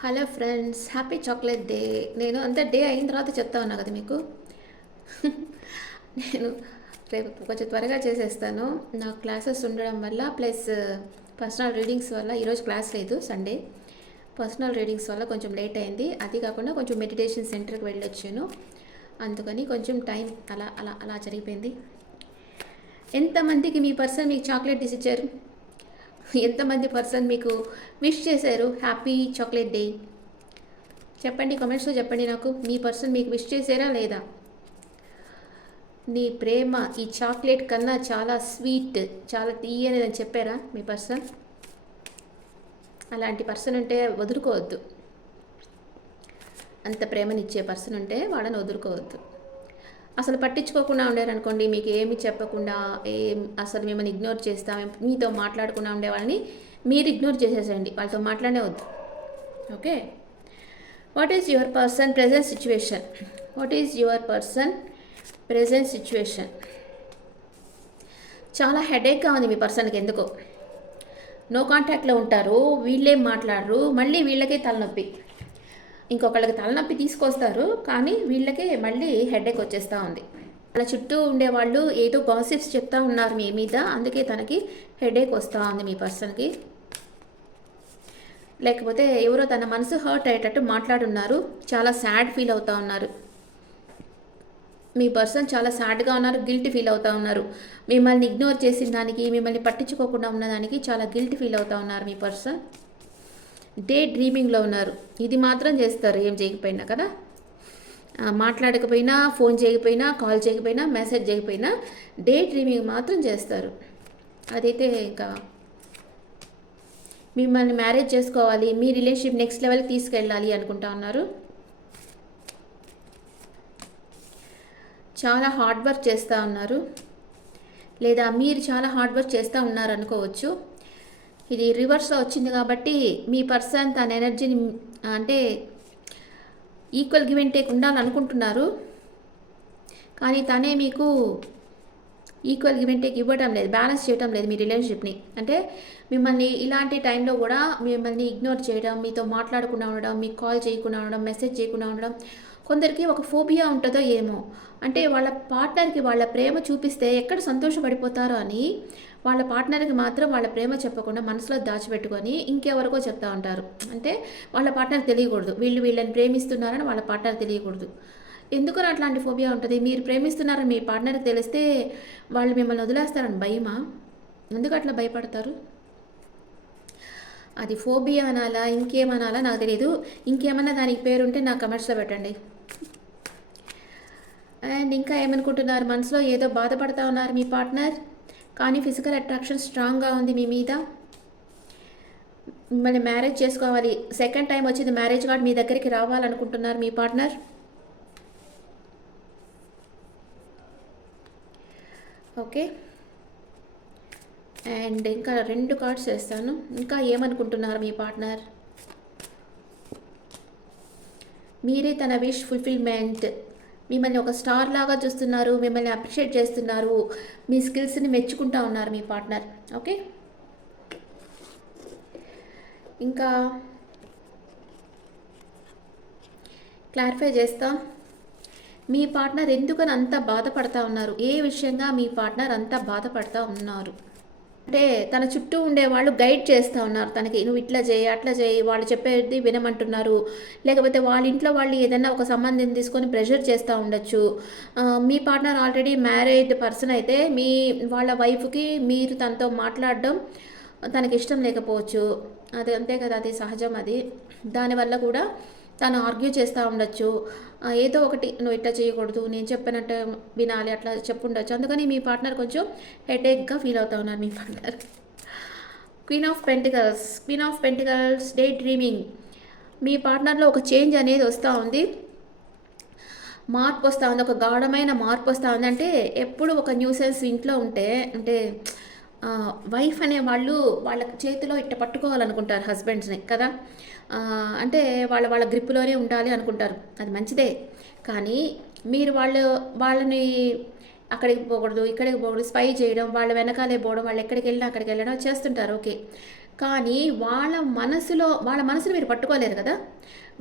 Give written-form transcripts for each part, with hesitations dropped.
Hello friends, happy chocolate day. నేను అంత day అయిన తర్వాత చెప్తా ఉన్నా కదా మీకు. నేను రేపు కొంచెం త్వరగా చేసేస్తాను. నాకు క్లాసెస్ ఉండడం వల్ల ప్లస్ పర్సనల్ రీడింగ్స్ వల్ల ఈరోజు క్లాస్ లేదు, సండే. పర్సనల్ రీడింగ్స్ వల్ల కొంచెం లేట్ అయింది. అది కాకుండా కొంచెం మెడిటేషన్ సెంటర్కి వెళ్ళొచ్చాను, అందుకని కొంచెం టైం అలా అలా అలా జరిగిపోయింది. ఎంతమందికి మీ పర్సన్ మీకు చాక్లెట్ తీసిచ్చారు? ఎంతమంది పర్సన్ మీకు విష్ చేశారు హ్యాపీ చాక్లెట్ డే? చెప్పండి, కామెంట్స్లో చెప్పండి. నాకు మీ పర్సన్ మీకు విష్ చేశారా లేదా? నీ ప్రేమ ఈ చాక్లెట్ కన్నా చాలా స్వీట్, చాలా తీయనిదని చెప్పారా మీ పర్సన్? అలాంటి పర్సన్ ఉంటే వదులుకోవద్దు. అంత ప్రేమనిచ్చే పర్సన్ ఉంటే వాళ్ళని వదులుకోవద్దు. అసలు పట్టించుకోకుండా ఉండారనుకోండి, మీకు ఏమి చెప్పకుండా అసలు మిమ్మల్ని ఇగ్నోర్ చేస్తా, మీతో మాట్లాడకుండా ఉండే వాళ్ళని మీరు ఇగ్నోర్ చేసేసండి, వాళ్ళతో మాట్లాడే వద్దు. Okay. What is your person present situation? What is your person present situation? చాలా హెడేక్గా ఉంది మీ పర్సన్కి. ఎందుకో నో కాంటాక్ట్లో ఉంటారు, వీళ్ళేం మాట్లాడరు, మళ్ళీ వీళ్ళకే తలనొప్పి. ఇంకొకళ్ళకి తలనొప్పి తీసుకొస్తారు, కానీ వీళ్ళకే మళ్ళీ హెడేక్ వచ్చేస్తూ ఉంది. వాళ్ళ చుట్టూ ఉండేవాళ్ళు ఏదో గాసిప్స్ చెప్తా ఉన్నారు మీ మీద, అందుకే తనకి హెడేక్ వస్తూ ఉంది మీ పర్సన్కి. లేకపోతే ఎవరో తన మనసు హర్ట్ అయ్యేటట్టు మాట్లాడున్నారు, చాలా సాడ్ ఫీల్ అవుతూ ఉన్నారు. మీ పర్సన్ చాలా సాడ్గా ఉన్నారు, గిల్ట్ ఫీల్ అవుతూ ఉన్నారు. మిమ్మల్ని ఇగ్నోర్ చేసిన దానికి, మిమ్మల్ని పట్టించుకోకుండా ఉన్నదానికి చాలా గిల్ట్ ఫీల్ అవుతూ ఉన్నారు మీ పర్సన్. డే డ్రీమింగ్లో ఉన్నారు. ఇది మాత్రం చేస్తారు, ఏం చేయకపోయినా కదా, మాట్లాడకపోయినా, ఫోన్ చేయకపోయినా, కాల్ చేయకపోయినా, మెసేజ్ చేయకపోయినా డే డ్రీమింగ్ మాత్రం చేస్తారు. అదైతే ఇంకా మిమ్మల్ని మ్యారేజ్ చేసుకోవాలి, మీ రిలేషన్షిప్ నెక్స్ట్ లెవెల్కి తీసుకెళ్ళాలి అనుకుంటా ఉన్నారు. చాలా హార్డ్ వర్క్ చేస్తూ ఉన్నారు, లేదా మీరు చాలా హార్డ్ వర్క్ చేస్తూ ఉన్నారు అనుకోవచ్చు. ఇది రివర్స్లో వచ్చింది కాబట్టి మీ పర్సన్ తన ఎనర్జీని అంటే ఈక్వల్ గివ్ అండ్ టేక్ ఉండాలనుకుంటున్నారు, కానీ తనే మీకు ఈక్వల్ గివ్ అండ్ టేక్ ఇవ్వడం లేదు, బ్యాలెన్స్ చేయడం లేదు మీ రిలేషన్షిప్ని. అంటే మిమ్మల్ని ఇలాంటి టైంలో కూడా మిమ్మల్ని ఇగ్నోర్ చేయడం, మీతో మాట్లాడకుండా ఉండడం, మీకు కాల్ చేయకుండా ఉండడం, మెసేజ్ చేయకుండా ఉండడం. కొందరికి ఒక ఫోబియా ఉంటుందో ఏమో, అంటే వాళ్ళ పార్ట్నర్కి వాళ్ళ ప్రేమ చూపిస్తే ఎక్కడ సంతోషపడిపోతారో అని వాళ్ళ పార్ట్నర్కి మాత్రం వాళ్ళ ప్రేమ చెప్పకుండా మనసులో దాచిపెట్టుకొని ఇంకెవరికో చెప్తా ఉంటారు. అంటే వాళ్ళ పార్ట్నర్కి తెలియకూడదు, వీళ్ళని ప్రేమిస్తున్నారని వాళ్ళ పార్ట్నర్ తెలియకూడదు. ఎందుకని అట్లాంటి ఫోబియా ఉంటుంది? మీరు ప్రేమిస్తున్నారని మీ పార్ట్నర్కి తెలిస్తే వాళ్ళు మిమ్మల్ని వదిలేస్తారని భయమా? ఎందుకు అట్లా భయపడతారు? అది ఫోబియా అనాలా, ఇంకేమనాలా నాకు తెలియదు. ఇంకేమన్నా దానికి పేరుంటే నాకు కమెంట్స్లో పెట్టండి. అండ్ ఇంకా ఏమనుకుంటున్నారు? మనసులో ఏదో బాధపడతా ఉన్నారు మీ పార్ట్నర్, కానీ ఫిజికల్ అట్రాక్షన్ స్ట్రాంగ్గా ఉంది మీ మీద. మిమ్మల్ని మ్యారేజ్ చేసుకోవాలి, సెకండ్ టైం వచ్చింది మ్యారేజ్ కార్డ్ మీ దగ్గరికి రావాలనుకుంటున్నారు మీ పార్ట్నర్. ఓకే. అండ్ ఇంకా 2 కార్డ్స్ వేస్తాను. ఇంకా ఏమనుకుంటున్నారు మీ పార్ట్నర్? మీరే తన విష్ ఫుల్ఫిల్మెంట్. మిమ్మల్ని ఒక స్టార్ లాగా చూస్తున్నారు, మిమ్మల్ని అప్రిషియేట్ చేస్తున్నారు, మీ స్కిల్స్ని మెచ్చుకుంటా ఉన్నారు మీ పార్ట్నర్. ఓకే. ఇంకా క్లారిఫై చేస్తాం. మీ పార్ట్నర్ ఎందుకని అంత బాధపడతా ఉన్నారు? ఏ విషయంగా మీ పార్ట్నర్ అంత బాధపడతా ఉన్నారు? అంటే తన చుట్టూ ఉండేవాళ్ళు గైడ్ చేస్తూ ఉన్నారు తనకి, నువ్వు ఇట్లా చేయి, అట్లా చేయి, వాళ్ళు చెప్పేది వినమంటున్నారు. లేకపోతే వాళ్ళ ఇంట్లో వాళ్ళు ఏదైనా ఒక సంబంధం తీసుకొని ప్రెషర్ చేస్తూ ఉండొచ్చు. మీ పార్ట్నర్ ఆల్రెడీ మ్యారేడ్ పర్సన్ అయితే వాళ్ళ వైఫ్కి మీరు తనతో మాట్లాడడం తనకి ఇష్టం లేకపోవచ్చు. అది అంతే కదా, అది సహజం. అది దానివల్ల కూడా తను ఆర్గ్యూ చేస్తూ ఉండొచ్చు. ఏదో ఒకటి, నువ్వు ఇట్లా చేయకూడదు, నేను చెప్పినట్టు వినాలి, అట్లా చెప్పుండొచ్చు. అందుకని మీ పార్ట్నర్ కొంచెం హెడేక్గా ఫీల్ అవుతూ ఉన్నారు మీ partner. Queen of pentacles daydreaming. మీ పార్ట్నర్లో ఒక చేంజ్ అనేది వస్తూ ఉంది, మార్పు వస్తూ ఉంది, ఒక గాఢమైన మార్పు వస్తూ ఉంది. అంటే ఎప్పుడు ఒక న్యూసెన్స్ ఇంట్లో ఉంటే, అంటే వైఫ్ అనే వాళ్ళు వాళ్ళ చేతిలో ఇట్ట పట్టుకోవాలనుకుంటారు హస్బెండ్స్ని కదా. అంటే వాళ్ళ గ్రిప్లోనే ఉండాలి అనుకుంటారు, అది మంచిదే. కానీ మీరు వాళ్ళని అక్కడికి పోకూడదు, ఇక్కడికి పోకూడదు, స్పై చేయడం, వాళ్ళ వెనకాలే పోవడం, వాళ్ళు ఎక్కడికి వెళ్ళినా అక్కడికి వెళ్ళడం చేస్తుంటారు. ఓకే. కానీ వాళ్ళ మనసుని మీరు పట్టుకోలేరు కదా.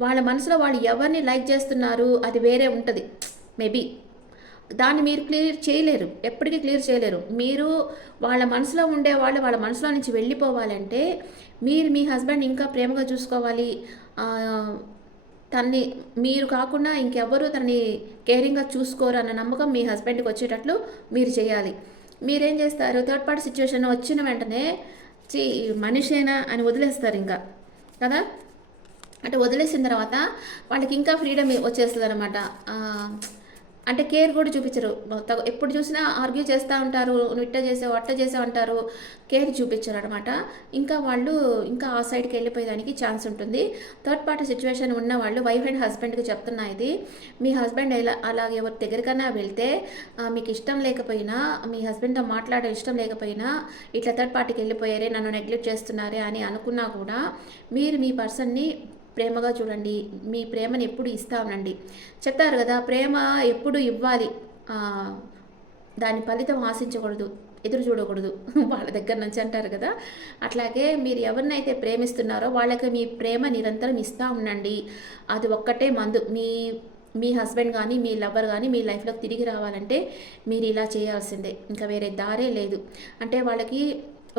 వాళ్ళ మనసులో వాళ్ళు ఎవరిని లైక్ చేస్తున్నారు అది వేరే ఉంటుంది మేబీ. దాన్ని మీరు క్లియర్ చేయలేరు, ఎప్పటికీ క్లియర్ చేయలేరు. మీరు వాళ్ళ మనసులో ఉండేవాళ్ళు వాళ్ళ మనసులో నుంచి వెళ్ళిపోవాలంటే మీరు మీ హస్బెండ్ ఇంకా ప్రేమగా చూసుకోవాలి. తన్ని మీరు కాకుండా ఇంకెవ్వరూ తనని కేరింగ్గా చూసుకోరు అన్న నమ్మకం మీ హస్బెండ్కి వచ్చేటట్లు మీరు చేయాలి. మీరేం చేస్తారు, థర్డ్ పార్టీ సిచ్యువేషన్ వచ్చిన వెంటనే మనిషేనా అని వదిలేస్తారు ఇంకా కదా. అంటే వదిలేసిన తర్వాత వాళ్ళకి ఇంకా ఫ్రీడమ్ వచ్చేస్తుంది అనమాట. అంటే కేర్ కూడా చూపించరు, ఎప్పుడు చూసినా ఆర్గ్యూ చేస్తూ ఉంటారు, నువ్వు ఇట్ట చేసావు అట్ట చేసావు అంటారు, కేర్ చూపించరు అనమాట. ఇంకా వాళ్ళు ఇంకా ఆ సైడ్కి వెళ్ళిపోయేదానికి ఛాన్స్ ఉంటుంది. థర్డ్ పార్టీ సిచ్యువేషన్ ఉన్న వాళ్ళు వైఫ్ అండ్ హస్బెండ్కి చెప్తున్నా ఇది, మీ హస్బెండ్ అలాగే ఎవరి దగ్గరికన్నా వెళ్తే మీకు ఇష్టం లేకపోయినా, మీ హస్బెండ్తో మాట్లాడే ఇష్టం లేకపోయినా, ఇట్లా థర్డ్ పార్టీకి వెళ్ళిపోయారే, నన్ను నెగ్లెక్ట్ చేస్తున్నారే అని అనుకున్నా కూడా మీరు మీ పర్సన్ని ప్రేమగా చూడండి. మీ ప్రేమని ఎప్పుడు ఇస్తా ఉండండి. చెప్తారు కదా, ప్రేమ ఎప్పుడు ఇవ్వాలి, దాని ఫలితం ఆశించకూడదు, ఎదురు చూడకూడదు వాళ్ళ దగ్గర నుంచి అంటారు కదా. అట్లాగే మీరు ఎవరినైతే ప్రేమిస్తున్నారో వాళ్ళకి మీ ప్రేమ నిరంతరం ఇస్తూ ఉండండి. అది ఒక్కటే మందు. మీ హస్బెండ్ కానీ మీ లవర్ కానీ మీ లైఫ్లోకి తిరిగి రావాలంటే మీరు ఇలా చేయాల్సిందే, ఇంకా వేరే దారే లేదు. అంటే వాళ్ళకి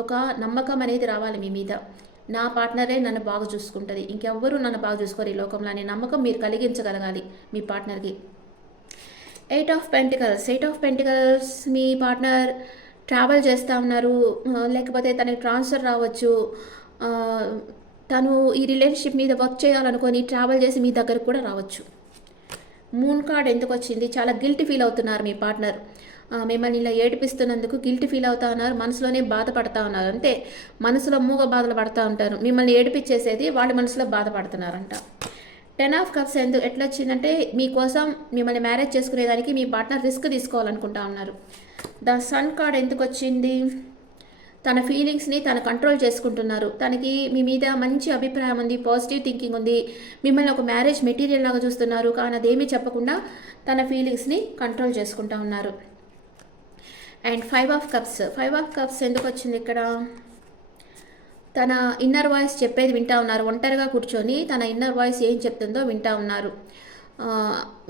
ఒక నమ్మకం అనేది రావాలి మీ మీద. నా పార్ట్నరే నన్ను బాగా చూసుకుంటుంది, ఇంకెవ్వరూ నన్ను బాగా చూసుకోరు ఈ లోకంలో అనే నమ్మకం మీరు కలిగించగలగాలి మీ పార్ట్నర్కి. 8 of pentacles me partner travel చేస్తూ ఉన్నారు, లేకపోతే తనకి ట్రాన్స్ఫర్ రావచ్చు, తను ఈ రిలేషన్షిప్ మీద వర్క్ చేయాలనుకొని ట్రావెల్ చేసి మీ దగ్గరకు కూడా రావచ్చు. మూన్ కార్డ్ ఎందుకు వచ్చింది, చాలా గిల్టీ ఫీల్ అవుతున్నారు మీ పార్ట్నర్. మిమ్మల్ని ఇలా ఏడిపిస్తున్నందుకు గిల్టీ ఫీల్ అవుతా ఉన్నారు, మనసులోనే బాధపడతా ఉన్నారు. అంతే, మనసులో మూగ బాధలు పడుతూ ఉంటారు. మిమ్మల్ని ఏడిపించేసేది వాళ్ళ మనసులో బాధపడుతున్నారంట. 10 ఆఫ్ కప్స్ ఎట్లా వచ్చిందంటే, మీకోసం మిమ్మల్ని మ్యారేజ్ చేసుకునేదానికి మీ పార్ట్నర్ రిస్క్ తీసుకోవాలనుకుంటా ఉన్నారు. ద సన్ కార్డ్ ఎందుకు వచ్చింది, తన ఫీలింగ్స్ని తను కంట్రోల్ చేసుకుంటున్నారు. తనకి మీ మీద మంచి అభిప్రాయం ఉంది, పాజిటివ్ థింకింగ్ ఉంది, మిమ్మల్ని ఒక మ్యారేజ్ మెటీరియల్ లాగా చూస్తున్నారు. కానీ అదేమీ చెప్పకుండా తన ఫీలింగ్స్ని కంట్రోల్ చేసుకుంటూ ఉన్నారు. అండ్ 5 ఆఫ్ కప్స్ ఎందుకు వచ్చింది ఇక్కడ, తన ఇన్నర్ వాయిస్ చెప్పేది వింటూ ఉన్నారు. ఒంటరిగా కూర్చొని తన ఇన్నర్ వాయిస్ ఏం చెప్తుందో వింటూ ఉన్నారు.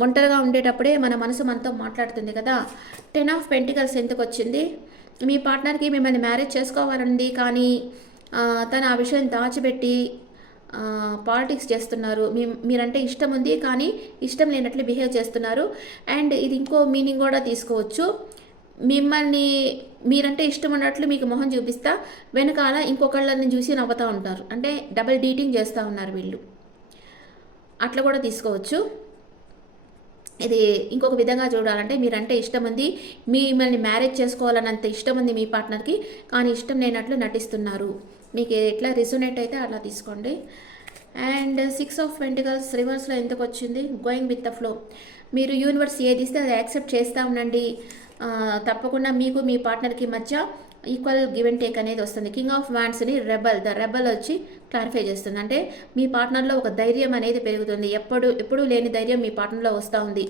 ఒంటరిగా ఉండేటప్పుడే మన మనసు మనతో మాట్లాడుతుంది కదా. 10 ఆఫ్ పెంటికల్స్ ఎందుకు వచ్చింది, మీ పార్ట్నర్కి మిమ్మల్ని మ్యారేజ్ చేసుకోవాలండి, కానీ తను ఆ విషయం దాచిపెట్టి పాలిటిక్స్ చేస్తున్నారు. మీరంటే ఇష్టం ఉంది కానీ ఇష్టం లేనట్లు బిహేవ్ చేస్తున్నారు. అండ్ ఇది ఇంకో మీనింగ్ కూడా తీసుకోవచ్చు, మీరంటే ఇష్టం ఉన్నట్లు మీకు మొహం చూపిస్తా వెనకాల ఇంకొకళ్ళని చూసి నవ్వుతూ ఉంటారు. అంటే డబుల్ డీటింగ్ చేస్తూ ఉన్నారు వీళ్ళు, అట్లా కూడా తీసుకోవచ్చు. ఇది ఇంకొక విధంగా చూడాలంటే, మీరంటే ఇష్టం ఉంది, మిమ్మల్ని మ్యారేజ్ చేసుకోవాలన్నంత ఇష్టం ఉంది మీ పార్ట్నర్కి, కానీ ఇష్టం లేనట్లు నటిస్తున్నారు. మీకు ఎట్లా రిజోనేట్ అయితే అలా తీసుకోండి. అండ్ 6 ఆఫ్ పెంటికల్స్ రివర్స్లో ఎందుకు వచ్చింది, గోయింగ్ విత్ ద ఫ్లో. మీరు యూనివర్స్ ఏది ఇస్తే అది యాక్సెప్ట్ చేస్తూ ఉండండి. తప్పకుండా మీకు మీ పార్ట్నర్కి మధ్య ఈక్వల్ గివ్ అండ్ టేక్ అనేది వస్తుంది. కింగ్ ఆఫ్ వ్యాండ్స్ని ద రెబల్ వచ్చి క్లారిఫై చేస్తుంది. అంటే మీ పార్ట్నర్లో ఒక ధైర్యం అనేది పెరుగుతుంది. ఎప్పుడూ లేని ధైర్యం మీ పార్ట్నర్లో వస్తూ ఉంది.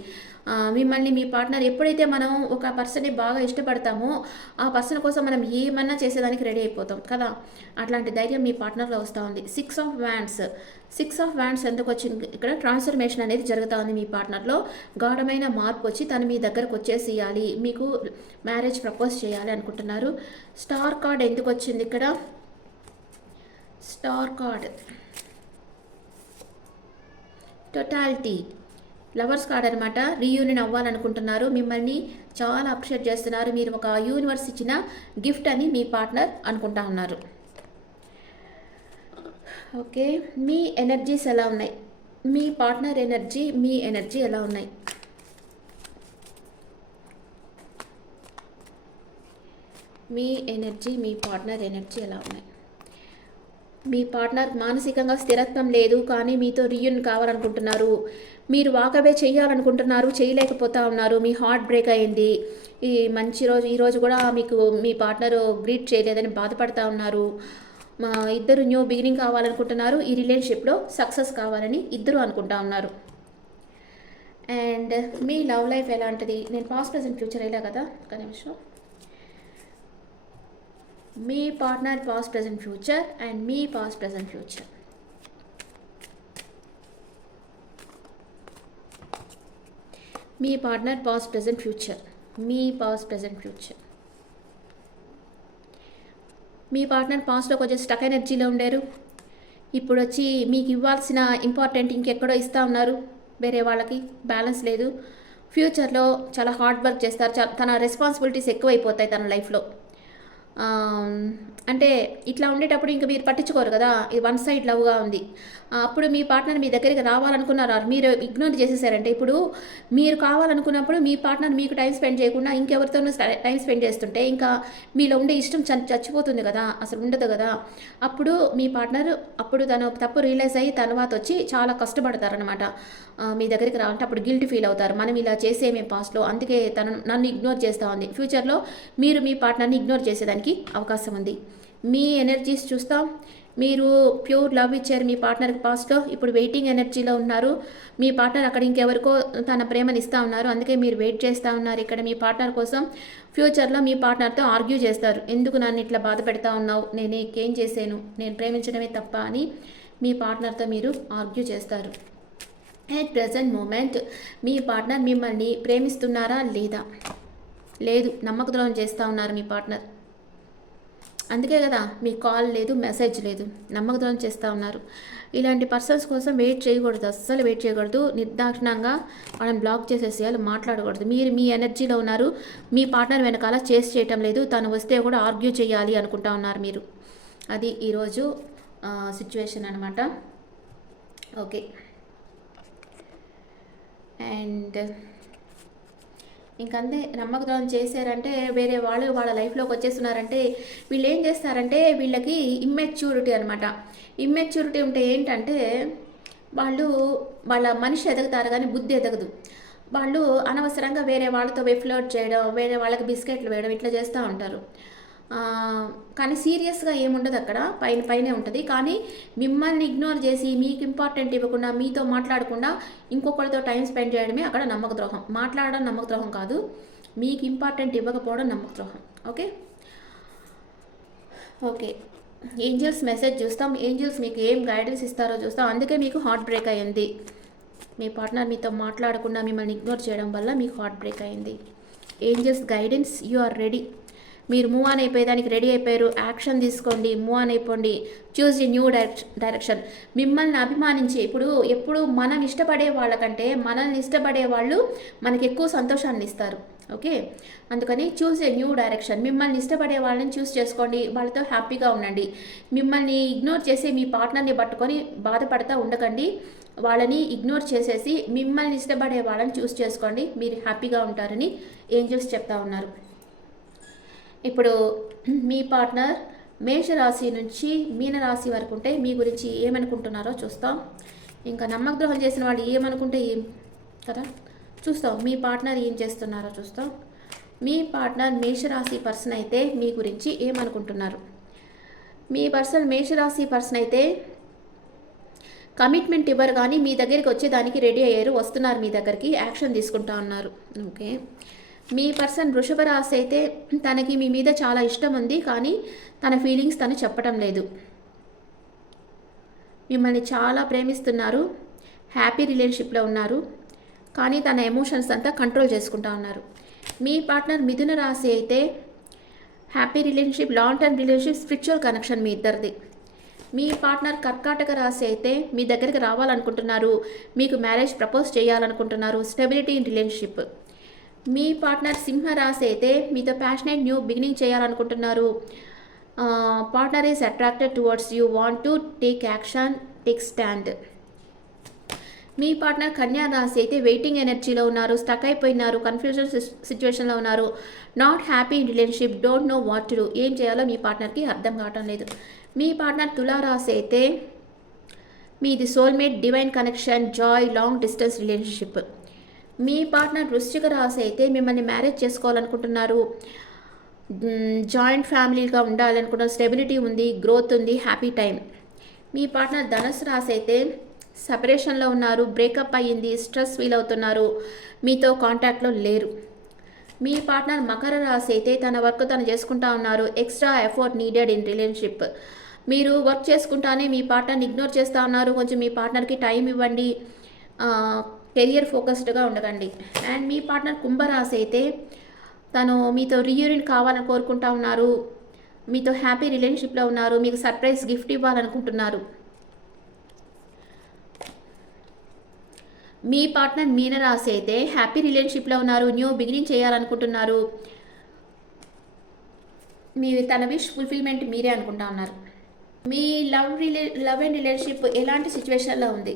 మిమ్మల్ని మీ పార్ట్నర్ ఎప్పుడైతే మనం ఒక పర్సన్ని బాగా ఇష్టపడతామో ఆ పర్సన్ కోసం మనం ఏమన్నా చేసేదానికి రెడీ అయిపోతాం కదా, అట్లాంటి ధైర్యం మీ పార్ట్నర్లో వస్తూ ఉంది. 6 ఆఫ్ వ్యాండ్స్ ఎందుకు వచ్చింది ఇక్కడ, ట్రాన్స్ఫర్మేషన్ అనేది జరుగుతూ ఉంది మీ పార్ట్నర్లో. గాఢమైన మార్పు వచ్చి తను మీ దగ్గరకు వచ్చేసేయాలి, మీకు మ్యారేజ్ ప్రపోజ్ చేయాలి అనుకుంటున్నారు. స్టార్ కార్డ్ ఎందుకు వచ్చింది ఇక్కడ, star card totality lovers card అనమాట. రీయూనియన్ అవ్వాలనుకుంటున్నారు, మిమ్మల్ని చాలా అప్రిషియేట్ చేస్తున్నారు, మీరు ఒక యూనివర్స్ ఇచ్చిన గిఫ్ట్ అని మీ పార్ట్నర్ అనుకుంటా ఉన్నారు. ఓకే, మీ ఎనర్జీస్ ఎలా ఉన్నాయి, మీ పార్ట్నర్ ఎనర్జీ మీ ఎనర్జీ ఎలా ఉన్నాయి. మీ ఎనర్జీ మీ పార్ట్నర్ ఎనర్జీ ఎలా ఉన్నాయి. మీ పార్ట్నర్ మానసికంగా స్థిరత్వం లేదు, కానీ మీతో రీయూనియన్ కావాలనుకుంటున్నారు. మీరు వాకవే చేయాలనుకుంటున్నారు, చేయలేకపోతా ఉన్నారు, మీ హార్ట్ బ్రేక్ అయింది. ఈరోజు కూడా మీకు మీ పార్ట్నర్ గ్రీట్ చేయలేదని బాధపడతా ఉన్నారు. ఇద్దరు న్యూ బిగినింగ్ కావాలనుకుంటున్నారు, ఈ రిలేషన్షిప్లో సక్సెస్ కావాలని ఇద్దరు అనుకుంటా ఉన్నారు. అండ్ మీ లవ్ లైఫ్ ఎలాంటిది, నేను పాస్ట్ ప్రజెంట్ ఫ్యూచర్ అయ్యా కదా ఒక నిమిషం. మీ partner past present future and మీ పాస్ట్ ప్రెజెంట్ ఫ్యూచర్. మీ పార్ట్నర్ పాస్ట్ ప్రెజెంట్ ఫ్యూచర్, మీ పాస్ట్ ప్రెజెంట్ ఫ్యూచర్. మీ పార్ట్నర్ పాస్ట్లోకి వచ్చి స్టక్ ఎనర్జీలో ఉండారు, ఇప్పుడు వచ్చి మీకు ఇవ్వాల్సిన ఇంపార్టెంట్ ఇంకెక్కడో ఇస్తూ ఉన్నారు, వేరే వాళ్ళకి బ్యాలెన్స్ లేదు. ఫ్యూచర్లో చాలా హార్డ్ వర్క్ చేస్తారు, తన రెస్పాన్సిబిలిటీస్ ఎక్కువైపోతాయి తన లైఫ్లో. అంటే ఇట్లా ఉండేటప్పుడు ఇంకా మీరు పట్టించుకోరు కదా, ఇది వన్ సైడ్ లవ్గా ఉంది. అప్పుడు మీ పార్ట్నర్ మీ దగ్గరికి రావాలనుకున్నారు, మీరు ఇగ్నోర్ చేసేసారంటే ఇప్పుడు మీరు కావాలనుకున్నప్పుడు మీ పార్ట్నర్ మీకు టైం స్పెండ్ చేయకుండా ఇంకెవరితోనూ టైం స్పెండ్ చేస్తుంటే ఇంకా మీలో ఉండే ఇష్టం చచ్చిపోతుంది కదా, అసలు ఉండదు కదా. అప్పుడు మీ పార్ట్నర్ తను తప్పు రియలైజ్ అయ్యి తర్వాత వచ్చి చాలా కష్టపడతారనమాట మీ దగ్గరికి రావాలంటే. అప్పుడు గిల్ట్ ఫీల్ అవుతారు, మనం ఇలా చేసేమే పాస్ట్లో, అందుకే నన్ను ఇగ్నోర్ చేస్తూ ఉంది. ఫ్యూచర్లో మీరు మీ పార్ట్నర్ని ఇగ్నోర్ చేసేదానికి అవకాశం ఉంది. మీ ఎనర్జీస్ చూస్తాం, మీరు ప్యూర్ లవ్ ఇచ్చారు మీ పార్ట్నర్కి పాస్ట్లో, ఇప్పుడు వెయిటింగ్ ఎనర్జీలో ఉన్నారు. మీ పార్ట్నర్ అక్కడ ఇంకెవరికో తన ప్రేమని ఇస్తూ ఉన్నారు, అందుకే మీరు వెయిట్ చేస్తూ ఉన్నారు ఇక్కడ మీ పార్ట్నర్ కోసం. ఫ్యూచర్లో మీ పార్ట్నర్తో ఆర్గ్యూ చేస్తారు, ఎందుకు నన్ను ఇట్లా బాధ పెడతా ఉన్నావు, నేను నీకేం చేశాను, నేను ప్రేమించడమే తప్ప అని మీ పార్ట్నర్తో మీరు ఆర్గ్యూ చేస్తారు. ఎట్ ప్రెజెంట్ మూమెంట్ మీ పార్ట్నర్ మిమ్మల్ని ప్రేమిస్తున్నారా లేదా? లేదు, నమ్మక ద్రోహం చేస్తూ ఉన్నారు మీ పార్ట్నర్. అందుకే కదా మీకు కాల్ లేదు, మెసేజ్ లేదు, నమ్మక ద్రోహం చేస్తూ ఉన్నారు. ఇలాంటి పర్సన్స్ కోసం వెయిట్ చేయకూడదు, అస్సలు వెయిట్ చేయకూడదు. నిర్దాక్షిణంగా వాళ్ళని బ్లాక్ చేసేసేయాలి, మాట్లాడకూడదు. మీరు మీ ఎనర్జీలో ఉన్నారు, మీ పార్ట్నర్ వెనకాల చేసి చేయటం లేదు, తను వస్తే కూడా ఆర్గ్యూ చేయాలి అనుకుంటా ఉన్నారు మీరు. అది ఈరోజు సిచ్యువేషన్ అనమాట. ఓకే, అండ్ ఇంకంతే. నమ్మక ద్రోహం చేశారంటే వేరే వాళ్ళు వాళ్ళ లైఫ్లోకి వచ్చేస్తున్నారంటే వీళ్ళు ఏం చేస్తారంటే వీళ్ళకి ఇమ్మెచ్యూరిటీ అనమాట. ఇమ్మెచ్యూరిటీ ఉంటే ఏంటంటే వాళ్ళ మనిషి ఎదుగుతారు కానీ బుద్ధి ఎదగదు. వాళ్ళు అనవసరంగా వేరే వాళ్ళతో ఫ్లర్ట్ చేయడం, వేరే వాళ్ళకి బిస్కెట్లు వేయడం ఇట్లా చేస్తూ ఉంటారు. కానీ సీరియస్గా ఏముండదు అక్కడ, పైనే ఉంటుంది. కానీ మిమ్మల్ని ఇగ్నోర్ చేసి మీకు ఇంపార్టెంట్ ఇవ్వకుండా మీతో మాట్లాడకుండా ఇంకొకరితో టైం స్పెండ్ చేయడమే అక్కడ నమ్మక ద్రోహం. మాట్లాడడం నమ్మక ద్రోహం కాదు, మీకు ఇంపార్టెంట్ ఇవ్వకపోవడం నమ్మక ద్రోహం. ఓకే, ఏంజల్స్ మెసేజ్ చూస్తాం, ఏంజల్స్ మీకు ఏం గైడెన్స్ ఇస్తారో చూస్తాం. అందుకే మీకు హార్ట్ బ్రేక్ అయ్యింది, మీ పార్ట్నర్ మీతో మాట్లాడకుండా మిమ్మల్ని ఇగ్నోర్ చేయడం వల్ల మీకు హార్ట్ బ్రేక్ అయింది. Angels guidance, you are ready. మీరు మూవ్ ఆన్ అయిపోయేదానికి రెడీ అయిపోయారు, యాక్షన్ తీసుకోండి, మూవ్ ఆన్ అయిపోండి, చూస్ ఏ న్యూ డైరెక్షన్. మిమ్మల్ని అభిమానించి ఎప్పుడు మనం ఇష్టపడే వాళ్ళకంటే మనల్ని ఇష్టపడే వాళ్ళు మనకి ఎక్కువ సంతోషాన్ని ఇస్తారు. ఓకే, అందుకని చూస్ ఏ న్యూ డైరెక్షన్. మిమ్మల్ని ఇష్టపడే వాళ్ళని చూస్ చేసుకోండి, వాళ్ళతో హ్యాపీగా ఉండండి. మిమ్మల్ని ఇగ్నోర్ చేసి మీ పార్ట్నర్ని పట్టుకొని బాధపడతా ఉండకండి. వాళ్ళని ఇగ్నోర్ చేసేసి మిమ్మల్ని ఇష్టపడే వాళ్ళని చూస్ చేసుకోండి, మీరు హ్యాపీగా ఉంటారని ఏంజల్స్ చెప్తా ఉన్నారు. ఇప్పుడు మీ పార్ట్నర్ మేషరాశి నుంచి మీనరాశి వరకు ఉంటే మీ గురించి ఏమనుకుంటున్నారో చూస్తాం. ఇంకా నమ్మక ద్రోహం చేసిన వాళ్ళు ఏమనుకుంటే ఏం కదా చూస్తాం. మీ పార్ట్నర్ ఏం చేస్తున్నారో చూస్తాం. మీ పార్ట్నర్ మేషరాశి పర్సన్ అయితే మీ గురించి ఏమనుకుంటున్నారు? మీ మేషరాశి పర్సన్ అయితే కమిట్మెంట్ ఇవ్వరు కానీ మీ దగ్గరికి వచ్చేదానికి రెడీ అయ్యారు, వస్తున్నారు మీ దగ్గరికి, యాక్షన్ తీసుకుంటా ఉన్నారు. ఓకే, మీ పర్సన్ వృషభ రాశి అయితే తనకి మీ మీద చాలా ఇష్టం ఉంది కానీ తన ఫీలింగ్స్ తను చెప్పడం లేదు. మిమ్మల్ని చాలా ప్రేమిస్తున్నారు, హ్యాపీ రిలేషన్షిప్లో ఉన్నారు కానీ తన ఎమోషన్స్ అంతా కంట్రోల్ చేసుకుంటా ఉన్నారు. మీ పార్ట్నర్ మిథున రాశి అయితే happy relationship, long term relationship, spiritual connection మీ ఇద్దరిది. మీ పార్ట్నర్ కర్కాటక రాశి అయితే మీ దగ్గరికి రావాలనుకుంటున్నారు, మీకు మ్యారేజ్ ప్రపోజ్ చేయాలనుకుంటున్నారు, స్టెబిలిటీ ఇన్ రిలేషన్షిప్. మీ పార్ట్నర్ సింహరాశి అయితే మీతో ప్యాషనేట్ న్యూ బిగినింగ్ చేయాలనుకుంటున్నారు. Partner is attracted towards you, want to take action, take stand. Me partner కన్యా రాశి అయితే వెయిటింగ్ ఎనర్జీలో ఉన్నారు, స్టక్ అయిపోయినారు, కన్ఫ్యూజన్ సిచ్యువేషన్లో ఉన్నారు, not happy in relationship, don't know what to do. ఏం చేయాలో మీ పార్ట్నర్కి అర్థం కావటం లేదు. మీ పార్ట్నర్ తులారాశి అయితే మీది soulmate, divine connection, joy, long distance relationship. మీ పార్ట్నర్ వృశ్చిక రాశి అయితే మిమ్మల్ని మ్యారేజ్ చేసుకోవాలనుకుంటున్నారు, జాయింట్ ఫ్యామిలీగా ఉండాలనుకుంటున్నారు, స్టెబిలిటీ ఉంది, గ్రోత్ ఉంది, హ్యాపీ టైం. మీ పార్ట్నర్ ధనుసు రాశి అయితే సపరేషన్లో ఉన్నారు, బ్రేకప్ అయ్యింది, స్ట్రెస్ ఫీల్ అవుతున్నారు, మీతో కాంటాక్ట్లో లేరు. మీ పార్ట్నర్ మకర రాశి అయితే తన వర్క్ తను చేసుకుంటా ఉన్నారు. Extra effort needed in relationship. మీరు వర్క్ చేసుకుంటానే మీ పార్ట్నర్ని ఇగ్నోర్ చేస్తూ ఉన్నారు. కొంచెం మీ పార్ట్నర్కి టైం ఇవ్వండి. కెరియర్ ఫోకస్డ్గా ఉండకండి. అండ్ మీ పార్ట్నర్ కుంభరాశి అయితే తను మీతో రీయూనియన్ కావాలని కోరుకుంటా ఉన్నారు. మీతో హ్యాపీ రిలేషన్షిప్లో ఉన్నారు. మీకు సర్ప్రైజ్ గిఫ్ట్ ఇవ్వాలనుకుంటున్నారు. మీ పార్ట్నర్ మీనరాశి అయితే హ్యాపీ రిలేషన్షిప్లో ఉన్నారు. న్యూ బిగినింగ్ చేయాలనుకుంటున్నారు. మీ తన విష్ ఫుల్ఫిల్మెంట్ మీరే అనుకుంటా ఉన్నారు. మీ లవ్ అండ్ రిలేషన్షిప్ ఎలాంటి సిచ్యువేషన్లో ఉంది?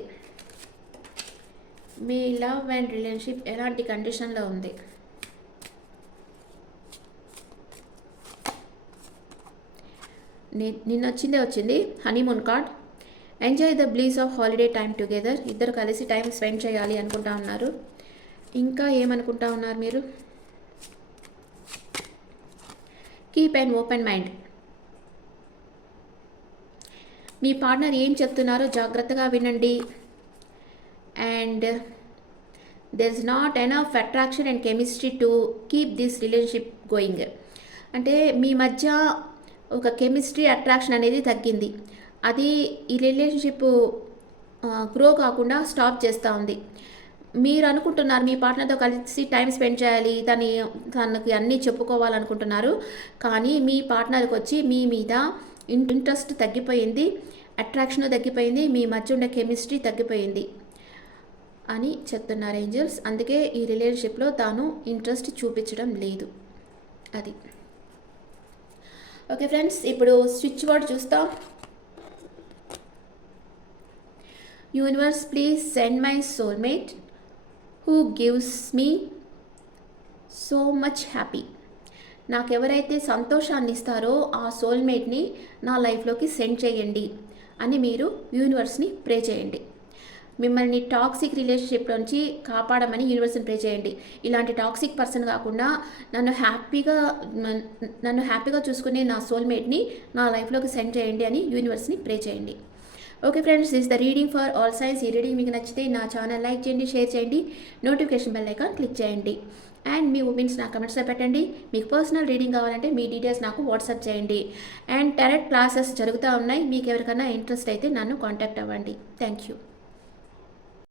మీ లవ్ అండ్ రిలేషన్షిప్ ఎలాంటి కండిషన్లో ఉంది? నిన్న వచ్చింది honeymoon card. Enjoy the bliss of holiday time together. ఇద్దరు కలిసి టైం స్పెండ్ చేయాలి అనుకుంటా ఉన్నారు. ఇంకా ఏమనుకుంటా ఉన్నారు మీరు? Keep and open mind. Me partner ఏం చెప్తున్నారో జాగ్రత్తగా వినండి. And there is not enough attraction and chemistry to keep this relationship going. అంటే మీ మధ్య ఒక కెమిస్ట్రీ అట్రాక్షన్ అనేది తగ్గింది. అది ఈ రిలేషన్షిప్ గ్రో కాకుండా స్టాప్ చేస్తూ ఉంది. మీరు అనుకుంటున్నారు మీ పార్ట్నర్తో కలిసి టైం స్పెండ్ చేయాలి, తనకి అన్నీ చెప్పుకోవాలనుకుంటున్నారు. కానీ మీ పార్ట్నర్కి వచ్చి మీ మీద ఇంట్రెస్ట్ తగ్గిపోయింది, అట్రాక్షన్ తగ్గిపోయింది, మీ మధ్య ఉండే కెమిస్ట్రీ తగ్గిపోయింది అని చెప్తున్నారు ఏంజల్స్. అందుకే ఈ రిలేషన్షిప్లో తాను ఇంట్రెస్ట్ చూపించడం లేదు. అది ఓకే ఫ్రెండ్స్. ఇప్పుడు స్విచ్ వర్డ్ చూస్తాం. Universe please send my soulmate who gives me so much happy. నాకెవరైతే సంతోషాన్ని ఇస్తారో ఆ సోల్మేట్ని నా లైఫ్లోకి సెండ్ చేయండి అని మీరు యూనివర్స్ని ప్రే చేయండి. మిమ్మల్ని టాక్సిక్ రిలేషన్షిప్ నుంచి కాపాడమని యూనివర్స్ని ప్రే చేయండి. ఇలాంటి టాక్సిక్ పర్సన్ కాకుండా నన్ను హ్యాపీగా చూసుకునే నా సోల్మేట్ని నా లైఫ్లోకి సెండ్ చేయండి అని యూనివర్స్ని ప్రే చేయండి. Okay friends, this the reading for all science. ఈ రీడింగ్ మీకు నచ్చితే నా ఛానల్ లైక్ చేయండి, షేర్ చేయండి, నోటిఫికేషన్ బెల్ ఐకాన్ క్లిక్ చేయండి. అండ్ మీ ఒపీనియన్స్ నా కమెంట్స్లో పెట్టండి. మీకు పర్సనల్ రీడింగ్ కావాలంటే మీ డీటెయిల్స్ నాకు వాట్సాప్ చేయండి. అండ్ టారట్ క్లాసెస్ జరుగుతూ ఉన్నాయి. మీకు ఎవరికైనా ఇంట్రెస్ట్ అయితే నన్ను కాంటాక్ట్ అవ్వండి. Thank you.